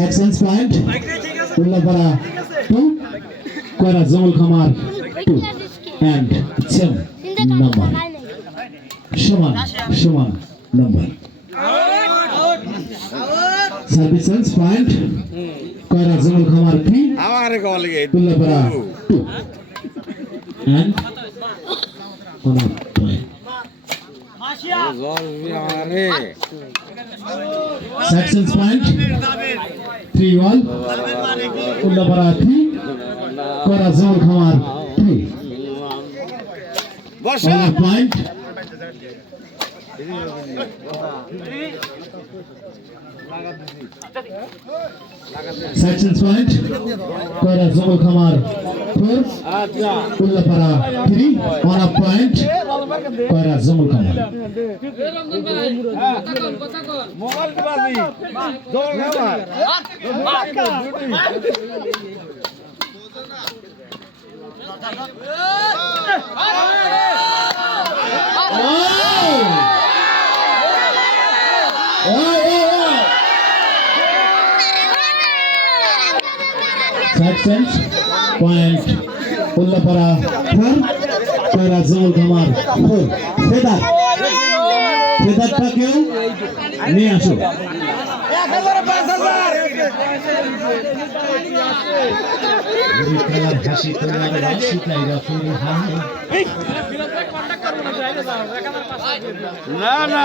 Section point Ullapara two কয়রা জমল খামার টু অ্যান্ড সেম নাম্বার সমান সমান নাম্বার সার্ভিসেস পয়েন্ট কয়রা জমল খামার three Ullapara two and point জল আমারে section point three one Ullapara three কয়রা জমল খামার থ্রি বসা ওনার পয়েন্ট সেকশন পয়েন্ট কয়রা জমল খামার four Ullapara three one up point কয়রা জমল খামার mobile section point Ullapara four কয়রা জমল খামার ফোর ফেদার ফেদারটাকেও নিয়ে আসো না না।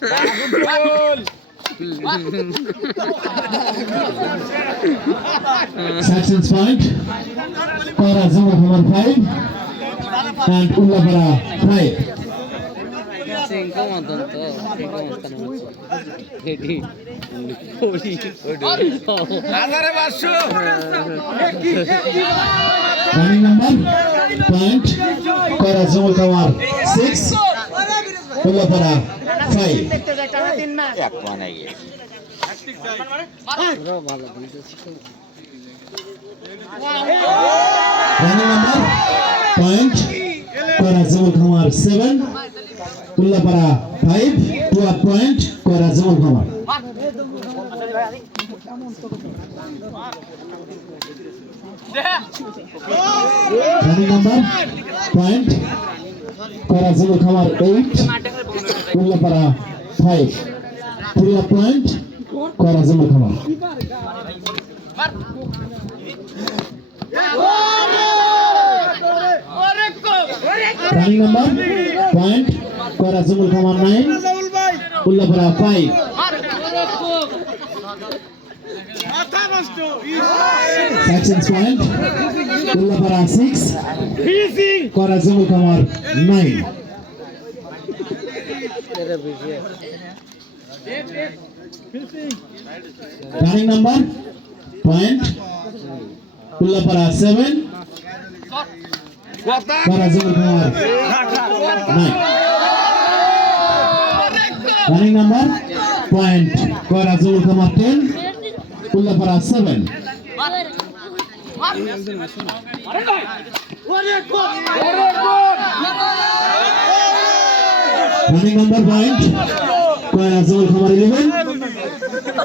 গন্ধ কয়রা জমল খামার ফোর সেকশন পয়েন্ট কয়রা জমল খামার five and Ullapara five cinco montón todo, five এক মানে পয়েন্ট কয়রা জমল খামার seven Ullapara five two point কয়রা জমল খামার নাম্বার পয়েন্ট জমল খামার eight Ullapara five up point কয়রা জমল খামার রানিং নাম্বার পয়েন্ট কয়রা জমল খামার nine Ullapara five section point Ullapara six কয়রা জমল খামার nine running number point Ullapara seven running number point কয়রা জমল খামার টেন রানিং নাম্বার পয়েন্ট কয়রা জমল খামার eleven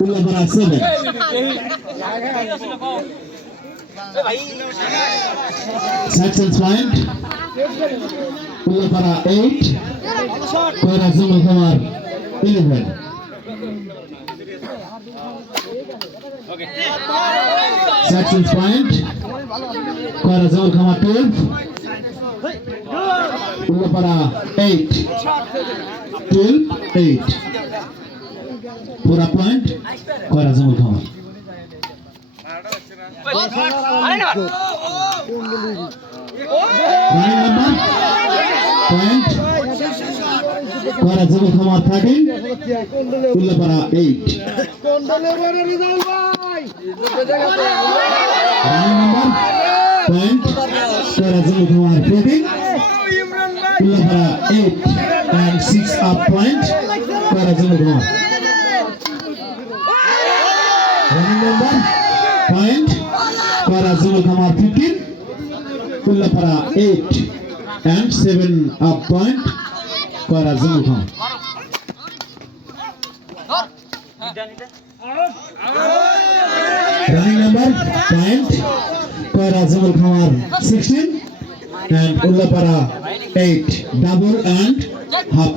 Ullapara seven section point Ullapara eight কয়রা জমল খামার ইলেভেন সেকশন পয়েন্ট কয়রা জমল খামার twelve Ullapara eight twelve eight পুরা পয়েন্ট কয়রা জমল খামার পয়েন্ট কয়রা জমল খামার thirteen Ullapara eight point Ullapara eight and six up point করা জমি খামার রানিং নাম্বার পয়েন্ট করা জমি খামার fifteen Ullapara eight and seven up point করা জমি খামার running number, point. Kora Jamal Khamar 16 and Ullapara 8 double and half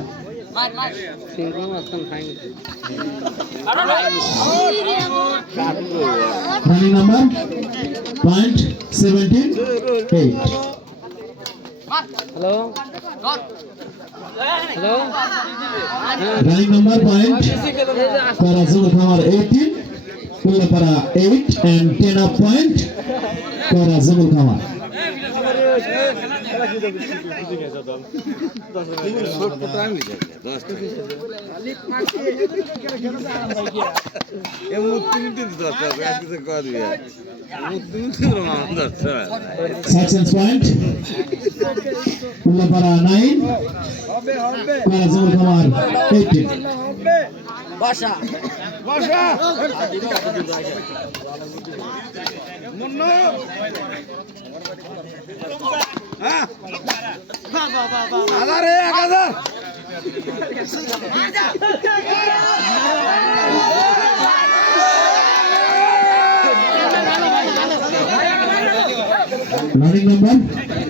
running number point 17 8 hello hello running number point Jamal Khamar 18 Ullapara 8 and 10 up point Kora Jamal Khamar Sections point Ullapara 9 Kora Jamal Khamar 18 হাজারে এক হাজার running number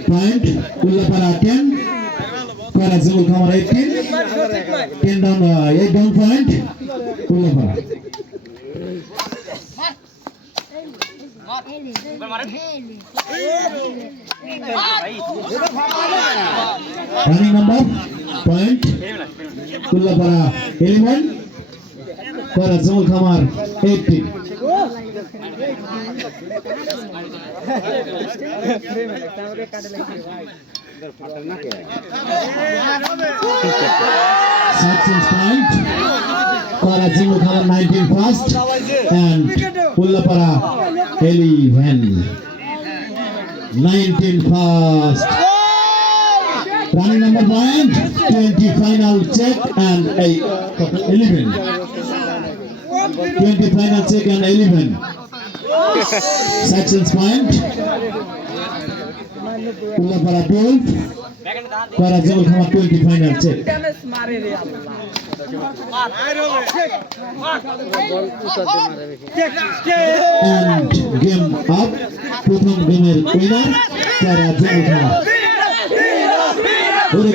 point Ullapara 10 Kora Jamal Khamar 18 10 down uh, 8 down point Ullapara running number point Ullapara 11 Kora Jamal Khamar 18 Sections point Kora Jamal Khamar 19 first and Ullapara 11 19 first running number point 20 final check and a 11 20 final check and 11 sections point Ullapara 12 Kora Jamal Khamar 20 final check বল তুষার মারে বেশি and game up প্রথম গেমের winner করা জমি খামার